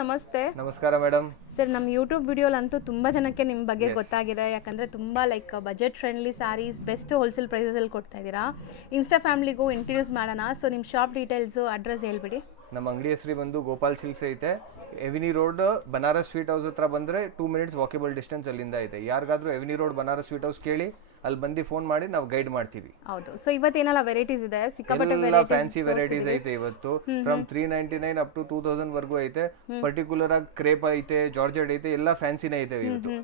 ನಮಸ್ತೆ. ನಮಸ್ಕಾರ madam. Sir, ನಮ್ಮ ಯೂಟ್ಯೂಬ್ ವಿಡಿಯೋಲಂತೂ ತುಂಬ ಜನಕ್ಕೆ ನಿಮ್ಮ ಬಗ್ಗೆ ಗೊತ್ತಾಗಿದೆ. ಯಾಕಂದರೆ ತುಂಬ budget friendly sarees best wholesale ಪ್ರೈಸಲ್ಲಿ ಕೊಡ್ತಾ ಇದ್ದೀರಾ. ಇನ್ಸ್ಟಾ ಫ್ಯಾಮಿಲಿಗೂ ಇಂಟ್ರಡ್ಯೂಸ್ ಮಾಡೋಣ. ಸೊ ನಿಮ್ಮ ಶಾಪ್ ಡೀಟೇಲ್ಸು, ಅಡ್ರೆಸ್ ಹೇಳ್ಬಿಡಿ. ನಮ್ಮ ಅಂಗಡಿ ಹೆಸರು ಬಂದು ಗೋಪಾಲ್ ಸಿಲ್ಕ್ಸ್ ಐತೆ. Avenue Road Banaras Sweet House ಹತ್ರ ಬಂದರೆ 2 minutes ವಾಕೇಬಲ್ ಡಿಸ್ಟೆನ್ಸ್ ಅಲ್ಲಿಂದ ಐತೆ. ಯಾರಿಗಾದ್ರೂ Avenue Road Banaras Sweet House ಕೇಳಿ, ಅಲ್ಲಿ ಬಂದು ಫೋನ್ ಮಾಡಿ ನಾವು ಗೈಡ್ ಮಾಡ್ತೀವಿ. ಹೌದು. ಸೊ ಇವತ್ತೇನೆಲ್ಲ ವೆರೈಟೀಸ್ ಇದೆ? ಸಿಕ್ಕಾಪಟ್ಟೆ ಫ್ಯಾನ್ಸಿ ವೆರೈಟೀಸ್ ಐತೆ ಇವತ್ತು. ಫ್ರಮ್ 399 ಅಪ್ ಟು 2000 ವರ್ಗೂ ಐತೆ. ಪರ್ಟಿಕ್ಯುಲರ್ ಆಗಿ ಕ್ರೇಪ್ ಐತೆ, ಜಾರ್ಜೆಟ್ ಐತೆ, ಎಲ್ಲ ಫ್ಯಾನ್ಸಿನೇ ಐತೆ ಇವತ್ತು.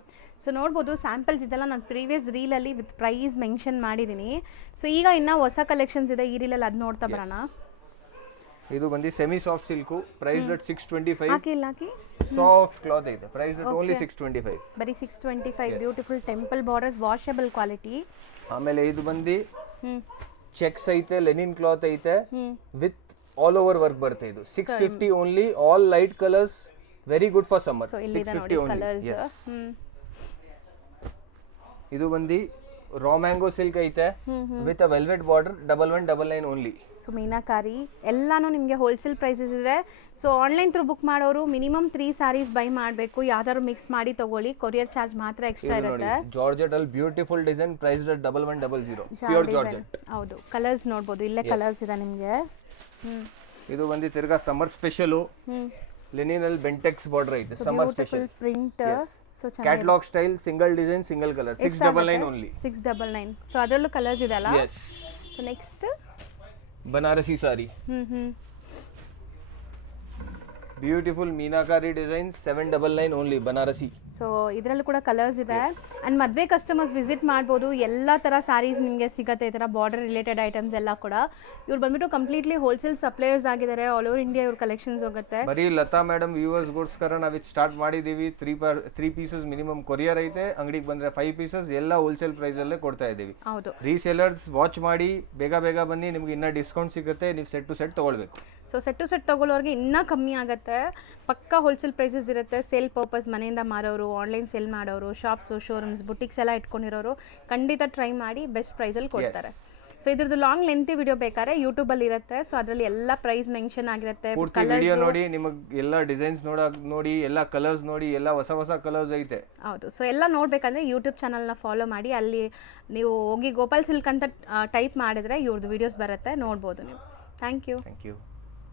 ಸೊ ನೋಡ್ಬೋದು, ಸ್ಯಾಂಪಲ್ಸ್ ಇದೆಲ್ಲ ನಾನು ಪ್ರೀವಿಯಸ್ ರೀಲಲ್ಲಿ ವಿತ್ ಪ್ರೈಸ್ ಮೆನ್ಷನ್ ಮಾಡಿದ್ದೀನಿ. ಸೊ ಈಗ ಇನ್ನೂ ಹೊಸ ಕಲೆಕ್ಷನ್ಸ್ ಇದೆ ಈ ರೀಲಲ್ಲಿ, ಅದು ನೋಡ್ತಾ ಬರೋಣ. ಇದು ಬಂದು semi soft silk. Price at 625. ಹಾಕಿ ಸಾಫ್ಟ್ ಕ್ಲಾತ್ ಐತೆ. Price at only 625. ಬರೀ 625. Beautiful temple borders, washable quality. ಆಮೇಲೆ ಇದು ಬಂದು ಚೆಕ್ಸ್ ಐತೆ, ಲೆನಿನ್ ಕ್ಲಾತ್ ಐತೆ, ವಿತ್ ಆಲ್ ಓವರ್ ವರ್ಕ್ ಬರುತ್ತೆ. ಇದು 650 only. All light colours, very good for summer. 650 only. ಇದು ಬಂದು ರಾ ಮ್ಯಾಂಗೋ ಸಿಲ್ಕ್ ಐತೆ with a velvet border, 1199 only. So meenakari ಎಲ್ಲಾನು ನಿಮಗೆ ಹೋಲ್ಸೇಲ್ ಪ್ರೈಸಸ್ ಇದೆ. ಸೊ ಆನ್ಲೈನ್ ಥ್ರೂ ಬುಕ್ ಮಾಡೋರು ಮಿನಿಮಮ್ 3 ಸ್ಯಾರೀಸ್ ಬೈ ಮಾಡಬೇಕು. ಯಾವ್ದಾದ್ರು ಮಿಕ್ಸ್ ಮಾಡಿ ತಗೊಳ್ಳಿ, ಕೊರಿಯರ್ ಚಾರ್ಜ್ ಮಾತ್ರ ಎಕ್ಸ್ಟ್ರಾ ಇರುತ್ತೆ. ಜಾರ್ಜೆಟ್ ಅಲ್ಲಿ beautiful design. Price 1100. Pure georgette. ಹೌದು. ಕಲರ್ಸ್ ನೋಡಬಹುದು, ಇಲ್ಲೇ ಕಲರ್ಸ್ ಇದೆ ನಿಮಗೆ. ಇದು ಬಂದು ತಿರ್ಗಾ ಸಮ್ಮರ್ ಸ್ಪೆಷಲ್ ಲೆನಿನ್ ಅಲ್ಲಿ ಬೆಂಟೆಕ್ಸ್ ಬಾರ್ಡರ್ ಐತೆ. Summer special print. Catalogue style, single design, single colour. 699 only. 699. So ಅದರಲ್ಲೂ ಕಲರ್ಸ್ ಇದೆ ಅಲ್ಲ? Yes. So next Banarasi sari. Beautiful meenakari design, 799 only. Banarasi. So ಇದರಲ್ಲೂ ಕೂಡ ಕಲರ್ಸ್ ಇದೆ. ಅಂಡ್ ಮದುವೆ ಕಸ್ಟಮರ್ಸ್ ವಿಸಿಟ್ ಮಾಡ್ಬೋದು. ಎಲ್ಲ ಥರ ಸ್ಯಾರೀಸ್ ನಿಮಗೆ ಸಿಗುತ್ತೆ. ಈ ಥರ ಬಾರ್ಡರ್ ರಿಲೇಟೆಡ್ ಐಟಮ್ಸ್ ಎಲ್ಲ ಕೂಡ. ಇವ್ರು ಬಂದ್ಬಿಟ್ಟು ಕಂಪ್ಲೀಟ್ಲಿ ಹೋಲ್ಸೇಲ್ ಸಪ್ಲೈಯರ್ಸ್ ಆಗಿದ್ದಾರೆ. ಆಲ್ ಓವರ್ ಇಂಡಿಯಾ ಇವ್ರ ಕಲೆಕ್ಷನ್ಸ್ ಹೋಗುತ್ತೆ. ಬರೀ ಲತಾ ಮೇಡಮ್ ವ್ಯೂವರ್ಸ್ಗೋಸ್ಕರ ನಾವು ಇದು ಸ್ಟಾರ್ಟ್ ಮಾಡಿದ್ದೀವಿ. 3 ಪೀಸಸ್ ಮಿನಿಮಮ್ ಕೊರಿಯರ್ ಐತೆ. ಅಂಗಡಿಗೆ ಬಂದರೆ 5 ಪೀಸಸ್ ಎಲ್ಲ ಹೋಲ್ಸೇಲ್ ಪ್ರೈಸಲ್ಲೇ ಕೊಡ್ತಾ ಇದ್ದೀವಿ. ಹೌದು. ರೀಸೇಲರ್ಸ್ ವಾಚ್ ಮಾಡಿ, ಬೇಗ ಬನ್ನಿ, ನಿಮ್ಗೆ ಇನ್ನೂ ಡಿಸ್ಕೌಂಟ್ ಸಿಗುತ್ತೆ. ನೀವು ಸೆಟ್ ಟು ಸೆಟ್ ತೊಗೊಳ್ಬೇಕು. ಸೊ ಸೆಟ್ ಟು ಸೆಟ್ ತೊಗೊಳ್ಳೋರಿಗೆ ಇನ್ನೂ ಕಮ್ಮಿ ಆಗುತ್ತೆ. ಪಕ್ಕಾ ಹೋಲ್ಸೇಲ್ ಪ್ರೈಸಸ್ ಇರುತ್ತೆ. ಸೇಲ್ ಪರ್ಪಸ್ ಮನೆಯಿಂದ ಮಾರೋರು, ಆನ್ಲೈನ್ ಸೇಲ್ ಮಾಡೋರು, ಶಾಪ್ಸು, ಶೋರೂಮ್ಸ್, ಬುಟಿಕ್ಸ್ ಎಲ್ಲ ಇಟ್ಕೊಂಡಿರೋರು ಖಂಡಿತ ಟ್ರೈ ಮಾಡಿ, ಬೆಸ್ಟ್ ಪ್ರೈಸಲ್ಲಿ ಕೊಡ್ತಾರೆ. ಸೊ ಇದ್ರದ್ದು ಲಾಂಗ್ ಲೆಂತಿ ವಿಡಿಯೋ ಬೇಕಾದ್ರೆ ಯೂಟ್ಯೂಬಲ್ಲಿ ಇರುತ್ತೆ. ಸೊ ಅದರಲ್ಲಿ ಎಲ್ಲ ಪ್ರೈಸ್ ಮೆನ್ಷನ್ ಆಗಿರುತ್ತೆ. ಪೂರ್ತಿ ವಿಡಿಯೋ ನೋಡಿ, ನಿಮಗೆ ಎಲ್ಲ ಡಿಸೈನ್ಸ್ ನೋಡಿ, ಎಲ್ಲ ಕಲರ್ಸ್ ನೋಡಿ, ಎಲ್ಲ ಹೊಸ ಕಲರ್ಸ್ ಐತೆ. ಹೌದು. ಸೊ ಎಲ್ಲ ನೋಡಬೇಕಂದ್ರೆ ಯೂಟ್ಯೂಬ್ ಚಾನಲ್ನ ಫಾಲೋ ಮಾಡಿ. ಅಲ್ಲಿ ನೀವು ಹೋಗಿ ಗೋಪಾಲ್ ಸಿಲ್ಕ್ ಅಂತ ಟೈಪ್ ಮಾಡಿದ್ರೆ ಇವ್ರದ್ದು ವಿಡಿಯೋಸ್ ಬರುತ್ತೆ, ನೋಡ್ಬೋದು ನೀವು. Thank you.